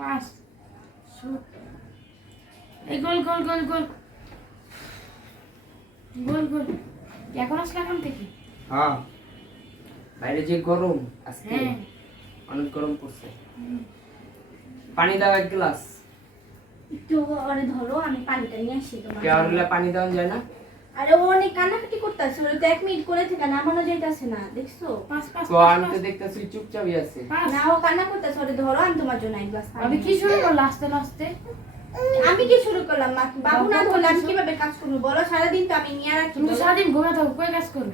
Pass shoot এই গোল গোল গোল গোল গোল গোল এখন আসলে এখন থেকে হ্যাঁ বাইরে যে গরম আজকে হ্যাঁ অনেক গরম পড়ছে পানি দাও এক গ্লাস একটু আরে ধরো আমি পানিটা নিয়ে আসি তোমার কেওড়া পানি দাও যায় না আরে ও অনেক কান্নাকাটি করতেছে ওরে তো 1 মিনিট করে থেকে নামানো যাইতাছে না দেখছো পাস পাস তো আমি তো দেখতেছি চুপচাপই আছে না ও কান্না করতেছে ওরে ধরো আমি তোমার জন্য এক গ্লাস পানি আমি কি শুরু করলাম আস্তে আস্তে আমি কি শুরু করলাম মা বাবু না ধরলে আমি কিভাবে কাজ করবো বলো সারাদিন তো আমি নিয়ে রাখি তুমি তো সারাদিন ঘুমে থাকো কই কাজ করো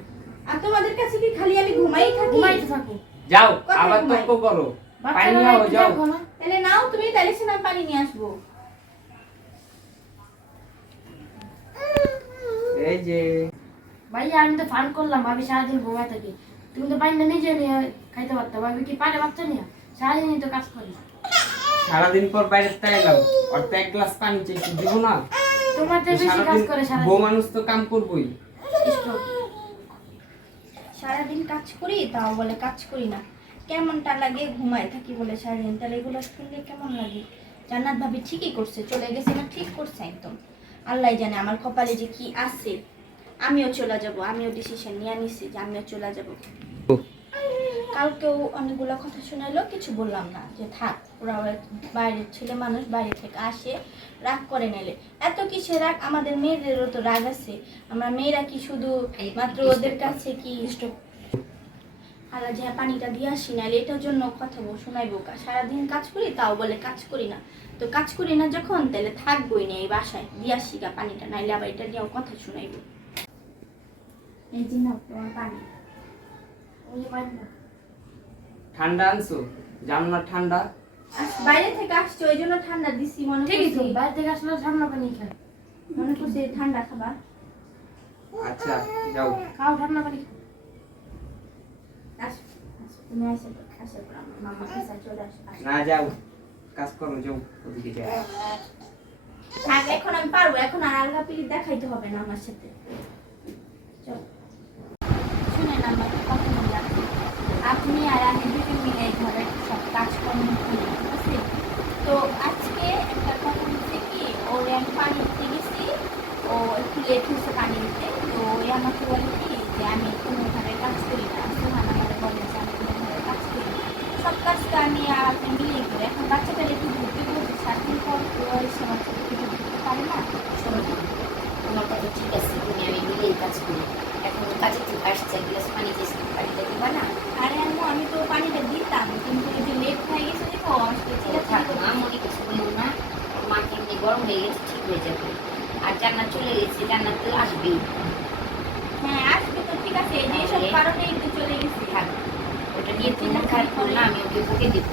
আর তোমাদের কাছে কি খালি আমি ঘুমাই থাকি ঘুমাইতে থাকো যাও কোথায় আবার ঘুমাই? তর্ক করো পানি বাচ্চারা নাও একটু যাও দেখো না তাহলে নাও তুমি তাহলে সে না পানি নিয়ে আসবো এই যে ভাই আমি তো ফান করলাম ভাবি সারাদিন ঘুমায় থাকি তুমি তো পানিটা নিজে নিয়ে খাইতে পারতো ভাবি কি পারে বাচ্চা নিয়ে সারাদিনই তো কাজ করি সারাদিন পর বাইরে তাইলাম আর তো এক গ্লাস পানি চাইছি দিব না তোমার তো বেশি কাজ করে বউ সারাদিন মানুষ তো কাম করবই স্ট্রোক সারাদিন কাজ করি তাও বলে কাজ করি না কেমনটা লাগে ঘুমায় থাকি বলে সারাদিন তাহলে এগুলো শুনলে কেমন লাগে জান্নাত ভাবি ঠিকই করছে চলে গেছে না ঠিক করছে একদম আল্লাহ জানে আমার কপালে যে কি আছে আমিও চলে যাব আমিও ডিসিশন নিয়ে নিছি যে আমিও চলে যাব কালকেও অনেকগুলো কথা শোনালো কিছু বললাম না যে থাক ওরা বাইরের ছেলে মানুষ বাইরে থেকে আসে রাগ করে নিলে এত কিসে রাগ আমাদের মেয়েদেরও তো রাগ আছে আমরা মেয়েরা কি শুধু মাত্র ওদের কাছে কি আল্লাহ যে পানিটা দিয়ে আসি নাহলে এটার জন্য কথা শোনাইবো সারাদিন কাজ করি তাও বলে কাজ করি না তো কাজ করি না যখন তাহলে থাকবোই না এই বাসায় দিয়ে আসি গা পানিটা নাইলে আবার এটা নিয়েও কথা শোনাইবো এই যে নাও তোমার পানি ওই যে পানি না। ঠান্ডা আনছো জানো না ঠান্ডা বাইরে থেকে আসছে ওই জন্য ঠান্ডা দিছি মনে ঠিকই তো করছি বাইরে থেকে আসলে ঠান্ডা পানি খাই মনে করছি ঠান্ডা খাবার আচ্ছা যাও খাও ঠান্ডা পানি খাও। তুমি আসে আসে মামা কাছে চলে আসো না যাও কাজ করো যাও ওদিকে যাও থাক এখন আমি পারবো এখন আর আলগা পিরিত দেখাইতে হবে না আমার সাথে চল শুনেন আমার কথা বললাম আপনি আর আমি দুটো মিলে ঘরে সব কাজকর্ম করি ঠিক আছে তো আজকে একটা কথা হচ্ছে কি ওরে আমি পানি দিতে গেছি ও একটু লেট হয়েছে পানি দিতে তো ওই আমাকে বলে কি যে আমি কোনো ঘরে কাজ করি না সুহান আমাদের বলে যে আমি কোনো ঘরে কাজ করি না সব কাজ তো আমি আর আপনি মিলিয়ে করি এখন বাচ্চাটার একটু ঘুরতে ঘুরতে 7 দিন পর ওর সে বাচ্চাটা একটু ঘুরতে পারে না শোনো তোমার কথা ঠিক আছে তুমি আমি মিলেই কাজ করি এখন কাজে থেকে আসছে এক গ্লাস পানি দিয়েছি পানিটা দিবা না আরে আম্মু আমি তো পানিটা দিতাম কিন্তু এই যে লেট হয়ে গেছে দেখো আসলে ঠিক আছে থাক মা মনে কিছু বলবো না ওর মাকে এমনি গরম হয়ে গেছে ঠিক হয়ে যাবে আর জান্নাত চলে গেছে জান্নাত তো আসবেই হ্যাঁ আসবে তো ঠিক আছে এই যে সব কারণেই তো চলে গেছি থাক ওটা নিয়ে তুমি খারাপ করো না আমি ওকে বুকে দিব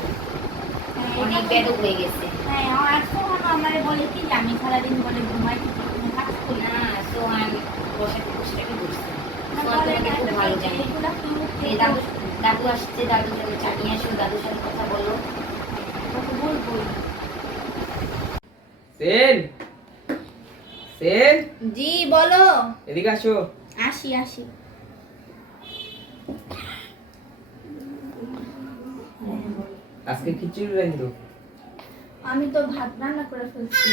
অনেক বেদক হয়ে গেছে হ্যাঁ আর সোহান আমারে বলে কি যে আমি সারাদিন বলে ঘুমাই কোনো কাজ করি না না সোহান বসাতে বসে বসছে সোহান বলে তোমাকে খুব ভালো জানে এগুলা তুমি এই দাদু দাদু আসছে দাদুর সাথে চা নিয়ে আসো দাদুর সাথে কথা বলো বলবো সেন সেন জি বলো এদিকে আসো আসি আসি আজকে খিচুড়ি রান্ধো আমি তো ভাত রান্না করে ফেলছি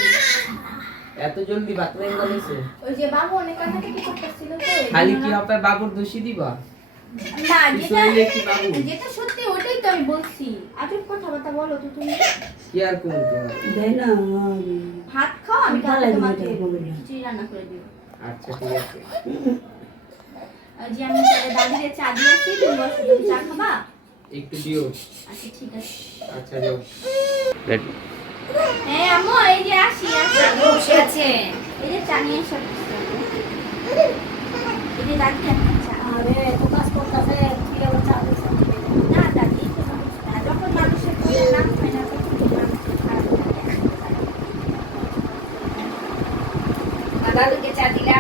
এত জলদি ভাত রান্ধা হইছে ওই যে বাবু অনেক কান্নাকাটি করতেছিল তো এই খালি জন্য কি না- হবে বাবুর দোষী দিবা না কিছু হইলে কি বাবু যেটা সত্যি ওটাই তো আমি বলছি আজব কথাবার্তা বলো তো তুমি কি আর কোন ভাত খাও আমি কালকে তোমাকে খিচুড়ি রান্না করে দিব আচ্ছা ঠিক আছে যে আমি তাহলে দাদিরে চা দিয়েছি তুমি বসো তুমি চা খাবা একটু দিও আচ্ছা ঠিক আছে আচ্ছা যাও হ্যাঁ আম্মু এই যে আসি বসে আছে এই যে চা নিয়ে এসে বসছি। এই যে দাদি একটা চা আরে তো কাজ করতেছে কি আবার চা দিছে না দাদি কোনো কিছু না। যখন মানুষের পেটে নাম হয় না তখন তো মানুষের খারাপ লাগে দাদুকে চা দিলে